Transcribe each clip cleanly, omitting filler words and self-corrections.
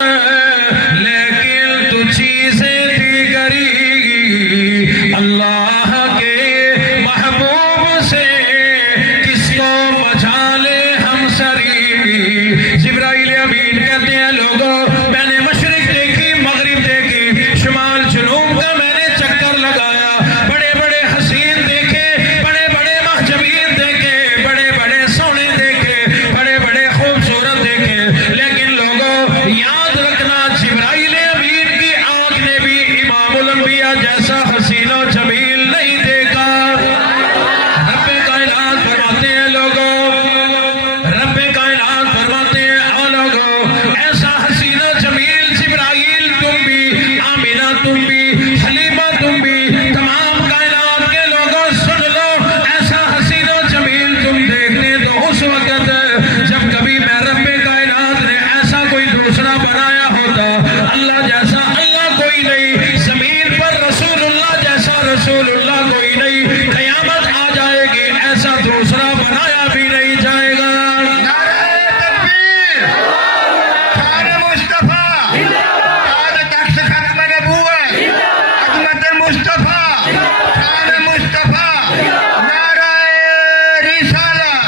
لیکن تو چیزیں دیگری اللہ کے محبوب سے کس کو بچا لے ہم سری. جبرائیل امین کہتے ہیں لوگوں میں نے مشرق دیکھی مغرب دیکھی شمال جنوب کا میں نے چکر لگایا, بڑے بڑے حسین دیکھے, بڑے بڑے محجبین دیکھے, بڑے بڑے سونے دیکھے, بڑے بڑے خوبصورت دیکھے, لیکن لوگوں یاد رکھنا جبرائیل امین کی آنکھ نے بھی امام الانبیاء جیسا حسین و جمیل نہیں دیکھا. رب کائنات فرماتے ہیں لوگوں, رب کائنات فرماتے ہیں اے لوگوں, ایسا حسین و جمیل جبرائیل تم بھی, آمینہ تم بھی, حلیمہ تم بھی, تمام کائنات کے لوگوں سن لو, ایسا حسین و جمیل تم دیکھنے تو اس وقت جب کبھی میں رب کائنات نے ایسا کوئی دوسرا بنایا ہوتا. اللہ جیسا اللہ کوئی نہیں, زمین پر رسول اللہ جیسا رسول اللہ کوئی نہیں, قیامت آ جائے گی ایسا دوسرا بنایا بھی نہیں جائے گا. نعرہ تکبیر, شان مصطفیٰ, تاج تخت ختم نبوت, عظمت مصطفیٰ, شان مصطفیٰ, نعرہ رسالت,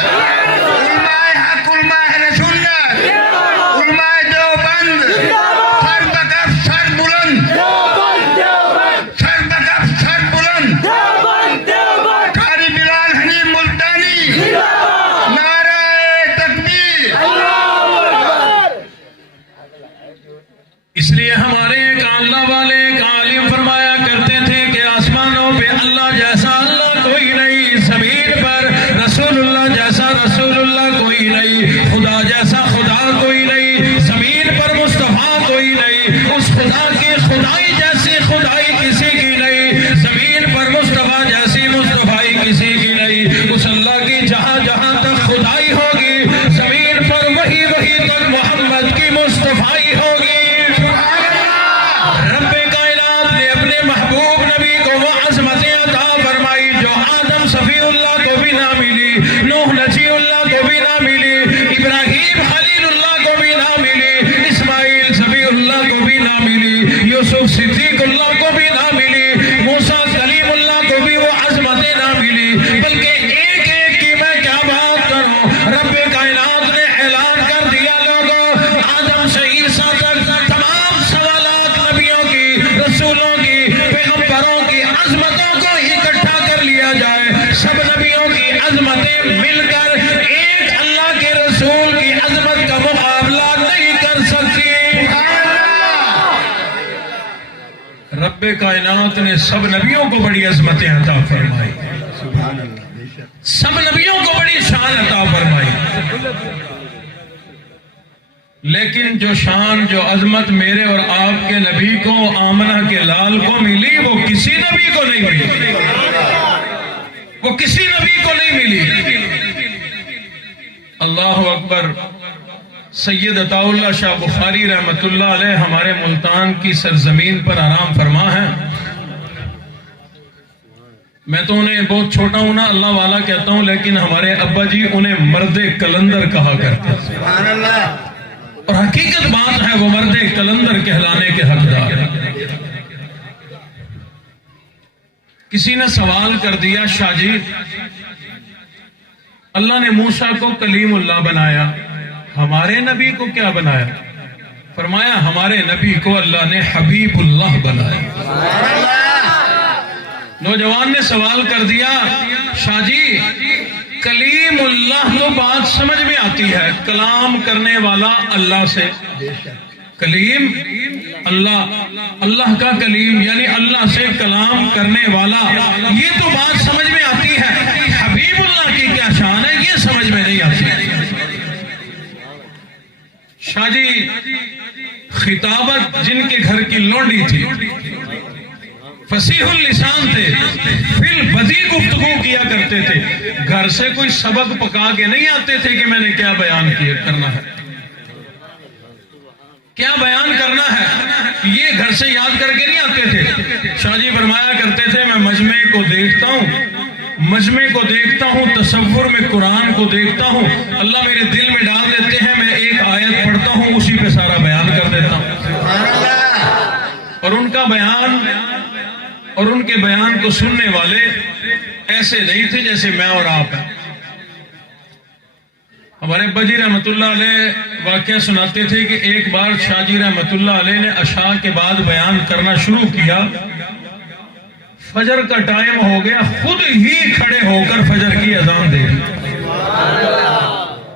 علماء حق, علماء اہل سنت, علماء دیوبند, سر بکف سر بلند, سر بکف سر بلند, قاری بلال حنیف ملتانی, نعرہ تکبیر. اس لیے ہمارے ایک اللہ والے ایک عالم فرمایا کرتے تھے کہ آسمانوں پہ اللہ جیسا اللہ کوئی نہیں, زمین پر رسول اللہ جیسا رسول اللہ کوئی نہیں, خدا جیسا خدا کوئی نہیں, زمین پر مصطفیٰ کوئی نہیں, اس خدا کی خدائی جیسی خدائی کسی کی نہیں, زمین پر مصطفیٰ جیسی مصطفیٰ کسی کی نہیں. اس اللہ کی جہاں جہاں تک خدائی ہوگی زمین پر وہی وہی تک محمد کی مصطفیٰ ہوگی. رب کائنات نے اپنے محبوب نبی کو وہ عظمتیں عطا فرمائی جو آدم صفی اللہ کو بھی نہ ملی, نوح نجی اللہ کو بھی نہ ملی, ابراہیم خلیل اللہ کو بھی نہ ملی, اسماعیل صفی اللہ کو بھی نہ ملی, یوسف صدیق اللہ کو بھی نہ ملی, موسیٰ کلیم اللہ کو بھی وہ عظمتیں نہ ملی, بلکہ ایک ایک کی میں کیا بات کروں. رب کائنات نے اعلان کر دیا لوگوں, آدم سے عیسیٰ تک تمام سوالات نبیوں کی, رسولوں کی, پیغمبروں کی عظمتوں کو اکٹھا کر لیا جائے. سب نبیوں کی عظمتیں مل کر ایک اللہ کے رسول کی عظمت کا مقابلہ نہیں کر سکتی. رب کائنات نے سب نبیوں کو بڑی عظمتیں عطا فرمائی, سب نبیوں کو بڑی شان عطا فرمائی, لیکن جو شان جو عظمت میرے اور آپ کے نبی کو, آمنہ کے لال کو ملی, وہ کسی نبی کو نہیں ملی, وہ کسی نبی کو نہیں ملی. اللہ اکبر. سید عطا اللہ شاہ بخاری رحمت اللہ علیہ ہمارے ملتان کی سرزمین پر آرام فرما ہے. میں تو انہیں بہت چھوٹا ہوں نا, اللہ والا کہتا ہوں, لیکن ہمارے ابا جی انہیں مرد کلندر کہا کرتے ہیں, سبحان اللہ. اور حقیقت بات ہے وہ مرد کلندر کہلانے کے حقدار. کسی نے سوال کر دیا, شاہ جی اللہ نے موسیٰ کو کلیم اللہ بنایا, ہمارے نبی کو کیا بنایا؟ فرمایا ہمارے نبی کو اللہ نے حبیب اللہ بنایا. نوجوان نے سوال کر دیا, شاہ جی کلیم اللہ تو بات سمجھ میں آتی ہے, کلام کرنے والا اللہ سے, کلیم اللہ, اللہ کا کلیم یعنی اللہ سے کلام کرنے والا, یہ تو بات سمجھ میں آتی ہے, حبیب اللہ کی کیا شان ہے یہ سمجھ میں نہیں آتی. شاہ جی خطابت جن کے گھر کی لونڈی تھی, فصیح اللسان تھے, فی البدیع گفتگو کیا کرتے تھے, گھر سے کوئی سبق پکا کے نہیں آتے تھے کہ میں نے کیا بیان کرنا ہے, کیا بیان کرنا ہے, یہ گھر سے یاد کر کے نہیں آتے تھے. شاہ جی فرمایا کرتے تھے میں مجمع کو دیکھتا ہوں, مجمع کو دیکھتا ہوں, تصور میں قرآن کو دیکھتا ہوں, اللہ میرے دل میں ڈال دیتے ہیں, میں ایک آیت پڑھتا ہوں, اسی پہ سارا بیان کر دیتا ہوں. کا بیان اور ان کے بیان کو سننے والے ایسے نہیں تھے جیسے میں اور آپ ہیں. ہمارے ابا جی رحمت اللہ علیہ واقعہ سناتے تھے کہ ایک بار شاہ جی رحمت اللہ علیہ نے عشاء کے بعد بیان کرنا شروع کیا. فجر کا ٹائم ہو گیا, خود ہی کھڑے ہو کر فجر کی اذان دے دی.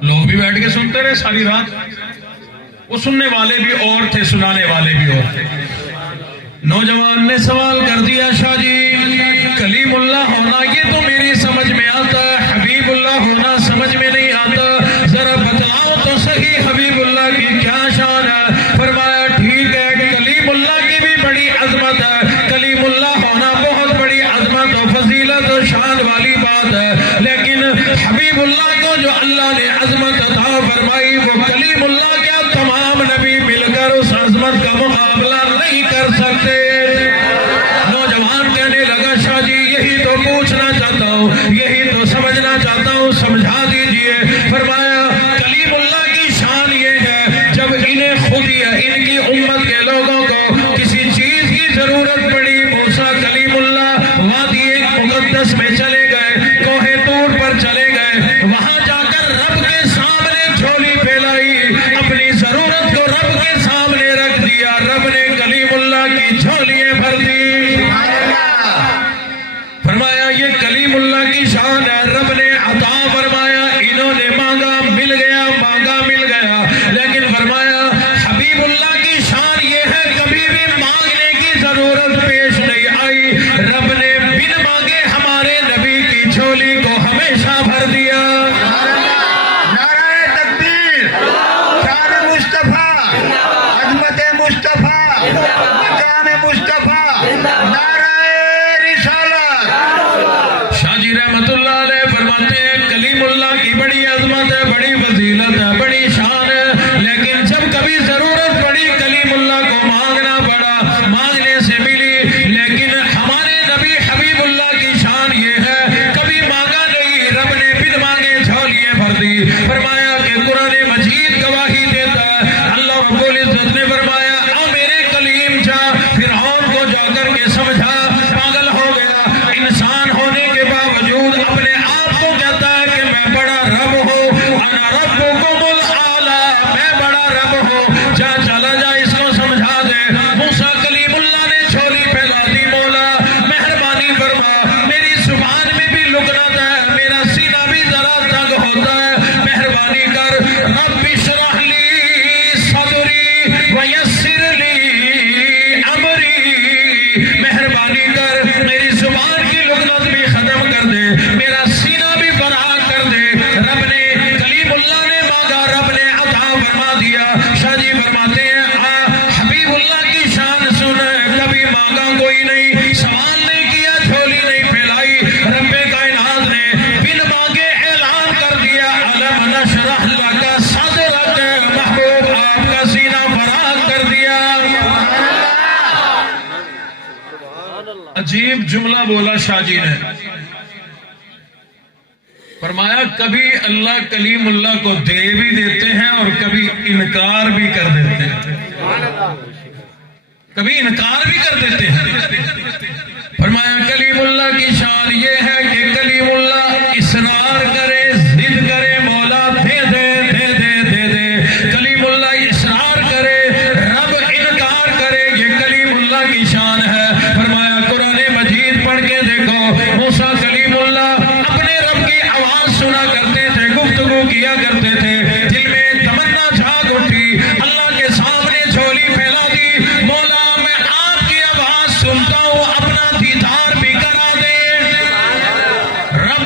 لوگ بھی بیٹھ کے سنتے رہے ساری رات. وہ سننے والے بھی اور تھے, سنانے والے بھی اور تھے. نوجوان نے سوال کر دیا, شاہ جی کلیم اللہ ہونا یہ تو میری سمجھ میں آتا ہے, حبیب اللہ ہونا سمجھ میں نہیں آتا, ذرا بتلاؤ تو صحیح حبیب اللہ کی کیا شان ہے. فرمایا ٹھیک ہے, کلیم اللہ کی بھی بڑی عظمت ہے, کلیم اللہ ہونا بہت بڑی عظمت و فضیلت و شان والی بات ہے, لیکن حبیب اللہ کو جو اللہ نے عظمت عطا فرمائی وہ کلیم اللہ کیا تمام نبی مل کر اس عظمت کا مقابلہ نہیں کر سکتے. نوجوان کہنے لگا, شاہ جی یہی تو پوچھنا چاہتا ہوں, یہی تو سمجھنا چاہتا ہوں, سمجھا دیجئے. فرمایا کلیم اللہ کی شان یہ ہے جب انہیں خود یا ان کی امت کے لوگوں کو کسی چیز کی ضرورت پڑی, موسیٰ کلیم اللہ وادی مقدس میں چلے گئے, کوہ طور پر چلے گئے, وہاں جا کر رب کے سامنے جھولی پھیلائی, اپنی ضرورت کو رب کے سامنے رکھ دیا, رب نے کلیم اللہ کی جھولیاں بھر دی. فرمایا یہ کلیم اللہ کی شان ہے, رب نے عطا فرمایا, انہوں نے مانگا مل گیا, مانگا مل گیا. لیکن فرمایا حبیب اللہ کی شان یہ ہے کبھی بھی مانگنے کی ضرورت پیش نہیں آئی, رب نے بن مانگے ہمارے نبی کی جھولی کو ہمیشہ بھر دیا. نعرہ تکبیر, شان مصطفیٰ, عظمت مصطفیٰ, مقام مصطفیٰ, نعرہ رسالت. شاہ جی رحمت اللہ علیہ فرماتے ہیں کلیم اللہ کی بڑی عظمت ہے, بڑی فضیلت ہے, بڑی شان ہے, لیکن جب کبھی ضرورت پڑی کلیم اللہ کو مانگنا پڑا, مانگنے سے ملی. لیکن ہمارے نبی حبیب اللہ کی شان یہ ہے کبھی مانگا نہیں, رب نے بن مانگے جھولیاں بھر دی. فرمایا کہ قرآن مجید گواہی دیتا ہے, اللہ رب العزت نے فرمایا او میرے کلیم جا فرعون کو جا کر کے سمجھا, پاگل ہو گیا, انسان ہونے کے باوجود اپنے آپ کو کہتا ہے کہ میں بڑا رب ہوں, انا ربکم الاعلی, میں بڑا رب ہوں, جا چلا جا اس کو سمجھا دے. موسیٰ کلیم اللہ نے جھولی پھیلا دی, مولا مہربانی فرما, میری زبان میں بھی لکنت ہے, میرا سینہ بھی ذرا تنگ ہوتا ہے, مہربانی کر, رب اشرح لی صدری ویسر لی امری, مہربانی کر میری زبان کی لکنت بھی ختم کر دے, میرا سینہ بھی فراغ کر دے. رب نے کلیم اللہ نے مانگا, رب نے عطا فرما دیا. شاہ جی فرماتے ہیں حبیب اللہ کی شان سن, کبھی مانگا کوئی نہیں, سوال نہیں کیا, جھولی نہیں پھیلائی, رب کائنات نے بن مانگے اعلان کر دیا الم نشرح لک صدرک, محبوب آپ کا سینہ فراغ کر دیا. عجیب جملہ بولا شاہ جی نے, فرمایا کبھی اللہ کلیم اللہ کو دے بھی دیتے ہیں اور کبھی انکار بھی کر دیتے ہیں, کبھی انکار بھی کر دیتے ہیں. فرمایا کلیم اللہ کی شان یہ ہے کہ کلیم اللہ اصرار کرے, ضد کرے, مولا دے دے دے دے دے دے, کلیم اللہ اصرار کرے, رب انکار کرے, یہ کلیم اللہ کی شان ہے. فرمایا قرآن مجید پڑھ کے دیکھو, موسیٰ کلیم اللہ اپنے رب کی آواز سنا کرتے تھے, گفتگو کیا کرتے تھے, دل میں تمنا جھاگ اٹھی, اللہ کے سامنے جھولی پھیلا دی, مولا میں آپ کی آواز سنتا ہوں, اپنا دیدار بھی کرا دے. رب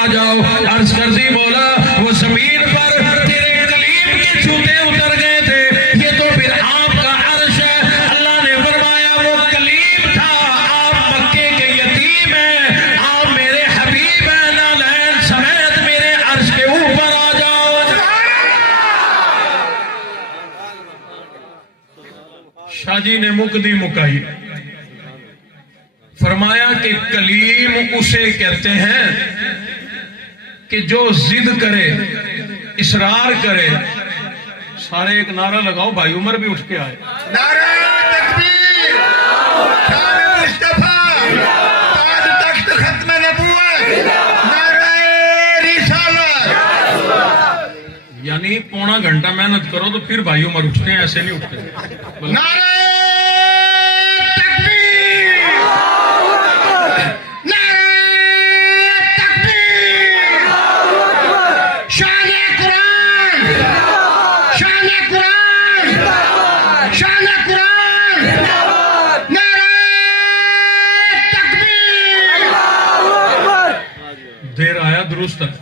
آ جاؤ. عرض کر دی مولا وہ زمین پر تیرے کلیم کے جوتے اتر گئے تھے, یہ تو پھر آپ کا عرش ہے. اللہ نے فرمایا وہ کلیم تھا, آپ مکے کے یتیم ہیں, آپ میرے حبیب ہیں, نالین سمیت میرے عرش کے اوپر آ جاؤ. شاہ جی نے مکدی مکائی, فرمایا کہ کلیم اسے کہتے ہیں کہ جو ضد کرے, اصرار کرے. سارے ایک نعرہ لگاؤ, بھائی عمر بھی اٹھ کے آئے. نعرہ تکبیر, شان مصطفیٰ, تاج تخت ختم نبوت, نعرہ رسالت. یعنی پونا گھنٹہ محنت کرو تو پھر بھائی عمر اٹھتے ہیں, ایسے نہیں اٹھتے. نعرہ تکبیر, نعرہ تکبیر, شان قرآن, شان قرآن, شان قرآن, نعرہ تکبیر. دیر آیا درست تک.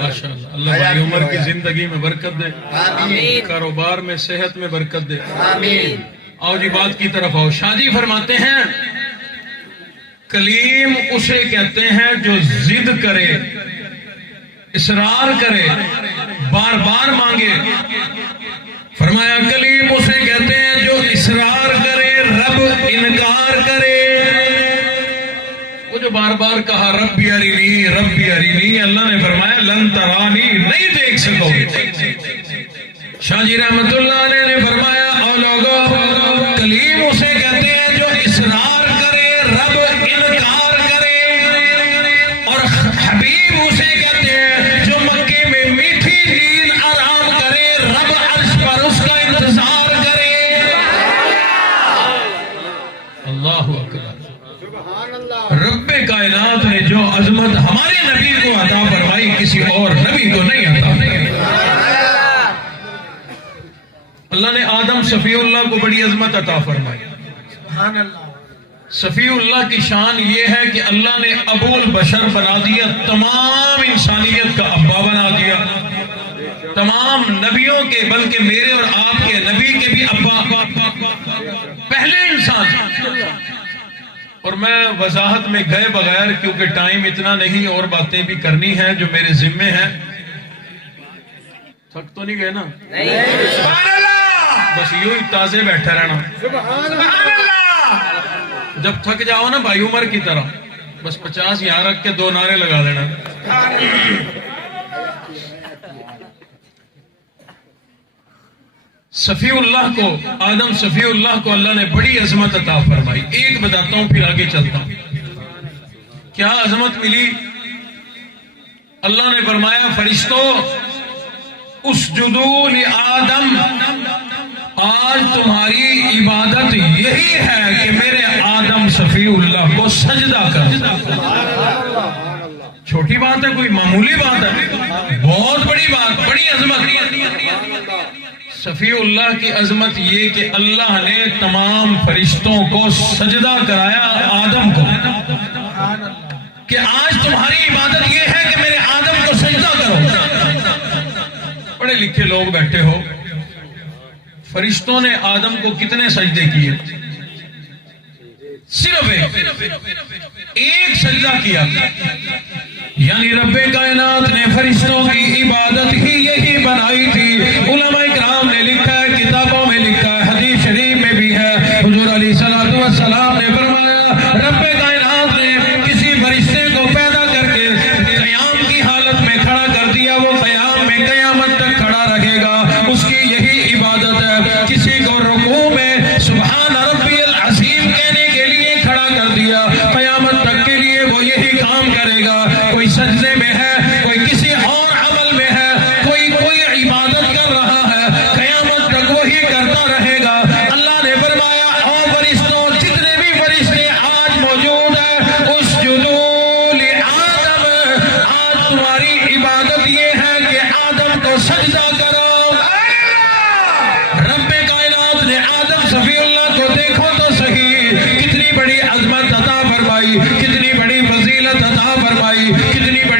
ماشاءاللہ, اللہ بھائی عمر کی زندگی میں برکت دے, آمین, کاروبار میں صحت میں برکت دے. آمین. آؤ جی بات کی طرف آؤ. شاہ جی فرماتے ہیں کلیم اسے کہتے ہیں جو ضد کرے, اصرار کرے, بار بار مانگے. فرمایا کلیم اسے کہتے ہیں جو اصرار کرے, رب انکار کرے. وہ جو بار بار کہا ربی ارینی, ربی ارینی, اللہ نے فرمایا لن ترانی, نہیں دیکھ سکو گے. شاہ جی رحمت اللہ علیہ نے فرمایا او لوگو, کلیم اسے کہتے ہیں جو اصرار کرے, رب انکار کرے. اور حبیب اسے کہتے ہیں جو مکے میں میٹھی نیند آرام کرے, رب عرش پر اس کا انتظار کرے. اللہ اکبر. رب کائنات نے جو عظمت ہمارے نبی کو عطا فرمائی کسی اور نبی کو نہیں عطا فرمائی. اللہ نے آدم صفی اللہ کو بڑی عظمت عطا فرمائی. صفی اللہ کی شان یہ ہے کہ اللہ نے ابو البشر بنا دیا, تمام انسانیت کا ابا بنا دیا, تمام نبیوں کے, بلکہ میرے اور آپ کے نبی کے بھی ابا, پہلے انسان. اور میں وضاحت میں گئے بغیر, کیونکہ ٹائم اتنا نہیں, اور باتیں بھی کرنی ہیں جو میرے ذمے ہیں. تھک تو نہیں گئے نا؟ بس یوں ہی تازے بیٹھے رہنا. جب تھک جاؤ نا بھائی عمر کی طرح, بس 50 یہاں رکھ کے 2 نعرے لگا دینا. صفی اللہ کو, آدم صفی اللہ کو اللہ نے بڑی عظمت عطا فرمائی. ایک بتاتا ہوں پھر آگے چلتا ہوں. کیا عظمت ملی؟ اللہ نے فرمایا فرشتوں اسجدوا لآدم, آج تمہاری عبادت یہی ہے کہ میرے آدم صفی اللہ کو سجدہ کر. چھوٹی بات ہے, کوئی معمولی بات ہے, بہت بڑی بات, بڑی عظمت. صفی اللہ کی عظمت یہ کہ اللہ نے تمام فرشتوں کو سجدہ کرایا آدم کو, کہ آج تمہاری عبادت یہ ہے کہ میرے آدم کو سجدہ کرو. پڑھے لکھے لوگ بیٹھے ہو, فرشتوں نے آدم کو کتنے سجدے کیے؟ صرف ایک سجدہ کیا. یعنی رب کائنات نے فرشتوں کی عبادت ہی یہی بنائی تھی. علماء کرام نے لکھا ہے, کتابوں میں لکھا ہے, حدیث شریف میں بھی ہے, حضور علیہ السلام نے فرمایا رب کائنات نے کسی فرشتے کو پیدا کر کے قیام کی حالت میں کھڑا کر دیا, وہ قیام میں قیامت تک کھڑا رہے گا. اس کی یہی عبادت ہے. کسی کو رکوع میں سبحان ربی العظیم کہنے کے لیے کھڑا کر دیا, قیامت تک کے لیے وہ یہی کام کرے گا. کوئی سجدے میں ہے, کوئی کسی اور عمل میں ہے, کوئی عبادت کر رہا ہے, قیامت تک وہی کرتا رہے گا. اللہ نے فرمایا او فرشتوں, جتنے بھی فرشتے آج موجود ہیں, اسجدوا لآدم, آج تمہاری عبادت یہ ہے کہ آدم کو سجدہ کرو. رب کائنات نے آدم صفی اللہ کو دیکھو تو صحیح, کتنی بڑی عظمت عطا فرمائی, کتنی بڑی فضیلت عطا فرمائی, کتنی بڑی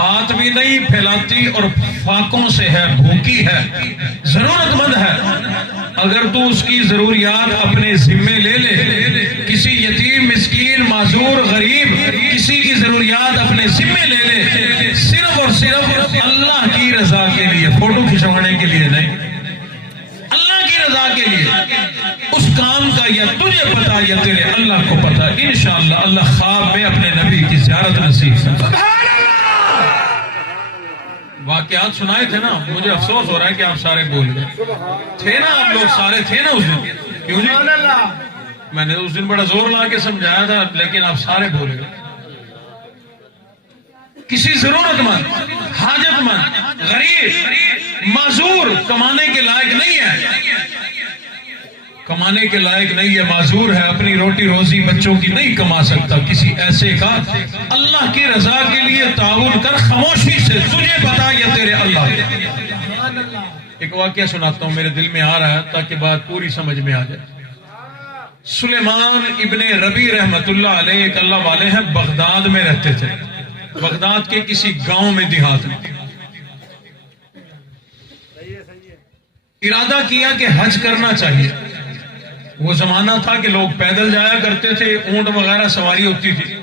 ہاتھ بھی نہیں پھیلاتی اور فاقوں سے ہے، بھوکی ہے، ضرورت مند ہے. اگر تو اس کی ضروریات اپنے ذمے لے لے، کسی یتیم مسکین معذور غریب کسی کی ضروریات اپنے ذمے لے لے، صرف اور صرف اللہ کی رضا کے لیے، فوٹو کھنچوانے کے لیے نہیں، اللہ کی رضا کے لیے، اس کام کا یا تجھے پتا یا تیرے اللہ کو پتا. انشاءاللہ اللہ خواب میں اپنے نبی کی زیارت نصیب فرمائے. واقعات سنائے تھے نا، مجھے افسوس ہو رہا ہے کہ آپ سارے بول گئے. تھے نا آپ لوگ سارے تھے نا اس دن، کیوں جی؟ میں نے اس دن بڑا زور لا کے سمجھایا تھا، لیکن آپ سارے بول گئے. کسی ضرورت مند، حاجت مند، غریب، معذور کمانے کے لائق نہیں ہے، کمانے کے لائق نہیں ہے، معذور ہے، اپنی روٹی روزی بچوں کی نہیں کما سکتا، کسی ایسے کا اللہ کی رضا کے لیے تعاون کر خاموشی سے، تجھے پتا یا تیرے اللہ کو. ایک واقعہ سناتا ہوں، میرے دل میں آ رہا ہے تاکہ بات پوری سمجھ میں آ جائے. سلیمان ابن ربی رحمت اللہ علیہ ایک اللہ والے ہیں، بغداد میں رہتے تھے، بغداد کے کسی گاؤں میں، دیہات میں. ارادہ کیا کہ حج کرنا چاہیے. وہ زمانہ تھا کہ لوگ پیدل جایا کرتے تھے، اونٹ وغیرہ سواری ہوتی تھی.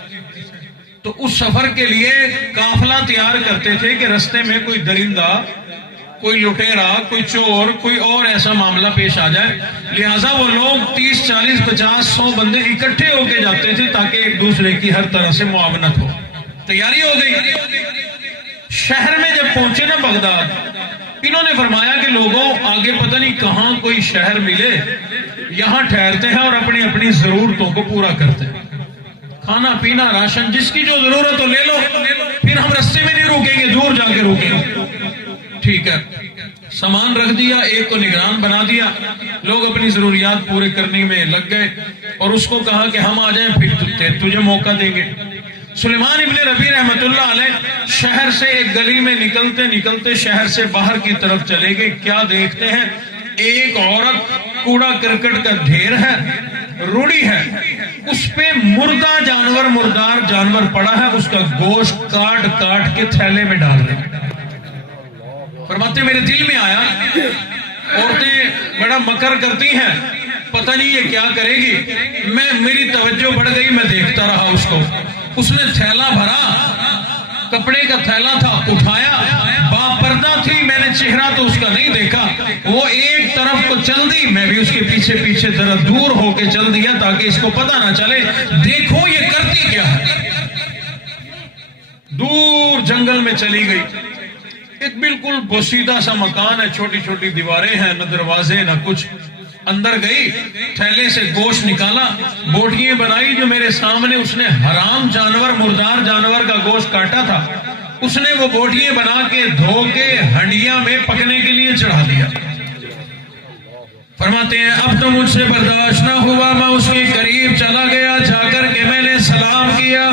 تو اس سفر کے لیے قافلہ تیار کرتے تھے کہ رستے میں کوئی درندہ، کوئی لٹیرا، کوئی چور، کوئی اور ایسا معاملہ پیش آ جائے. لہٰذا وہ لوگ 30 40 50 100 بندے اکٹھے ہو کے جاتے تھے تاکہ ایک دوسرے کی ہر طرح سے معاونت ہو. تیاری ہو گئی. شہر میں جب پہنچے نا بغداد، انہوں نے فرمایا کہ لوگوں آگے پتہ نہیں کہاں کوئی شہر ملے، یہاں ٹھہرتے ہیں اور اپنی اپنی ضرورتوں کو پورا کرتے ہیں. کھانا پینا راشن جس کی جو ضرورت ہو لے لو، پھر ہم رستے میں نہیں روکیں گے، دور جا کے روکیں گے. ٹھیک ہے، سامان رکھ دیا، ایک کو نگران بنا دیا، لوگ اپنی ضروریات پورے کرنے میں لگ گئے اور اس کو کہا کہ ہم آ جائیں پھر تجھے موقع دیں گے. سلیمان ابن ربی رحمت اللہ علیہ شہر سے ایک گلی میں نکلتے نکلتے شہر سے باہر کی طرف چلے گئے. کیا دیکھتے ہیں؟ ایک عورت کوڑا کرکٹ کا ڈھیر ہے، روڑی ہے، اس پہ مردہ جانور، مردار جانور پڑا ہے، اس کا گوشت کاٹ کاٹ کے تھیلے میں ڈال رہے ہیں. فرماتے میرے دل میں آیا، عورتیں بڑا مکر کرتی ہیں، پتہ نہیں یہ کیا کرے گی. میری توجہ بڑھ گئی، میں دیکھتا رہا اس کو. اس نے تھیلا بھرا، کپڑے کا تھیلا تھا، اٹھایا، باپردہ تھی، میں نے چہرہ تو اس کا نہیں دیکھا. وہ ایک طرف کو چل دی، میں بھی اس کے پیچھے پیچھے ذرا دور ہو کے چل دیا تاکہ اس کو پتہ نہ چلے. دیکھو یہ کرتی کیا ہے. دور جنگل میں چلی گئی. ایک بالکل بوسیدہ سا مکان ہے، چھوٹی چھوٹی دیواریں ہیں، نہ دروازے نہ کچھ. اندر گئی، تھیلے سے گوشت نکالا، بوٹیاں بنائی جو میرے سامنے اس نے حرام جانور، مردار جانور کا گوشت کاٹا تھا، اس نے وہ بوٹیاں بنا کے دھو کے ہنڈیا میں پکنے کے لیے چڑھا دیا. فرماتے ہیں اب تو مجھ سے برداشت نہ ہوا، میں اس کے قریب چلا گیا، جا کر کے میں نے سلام کیا.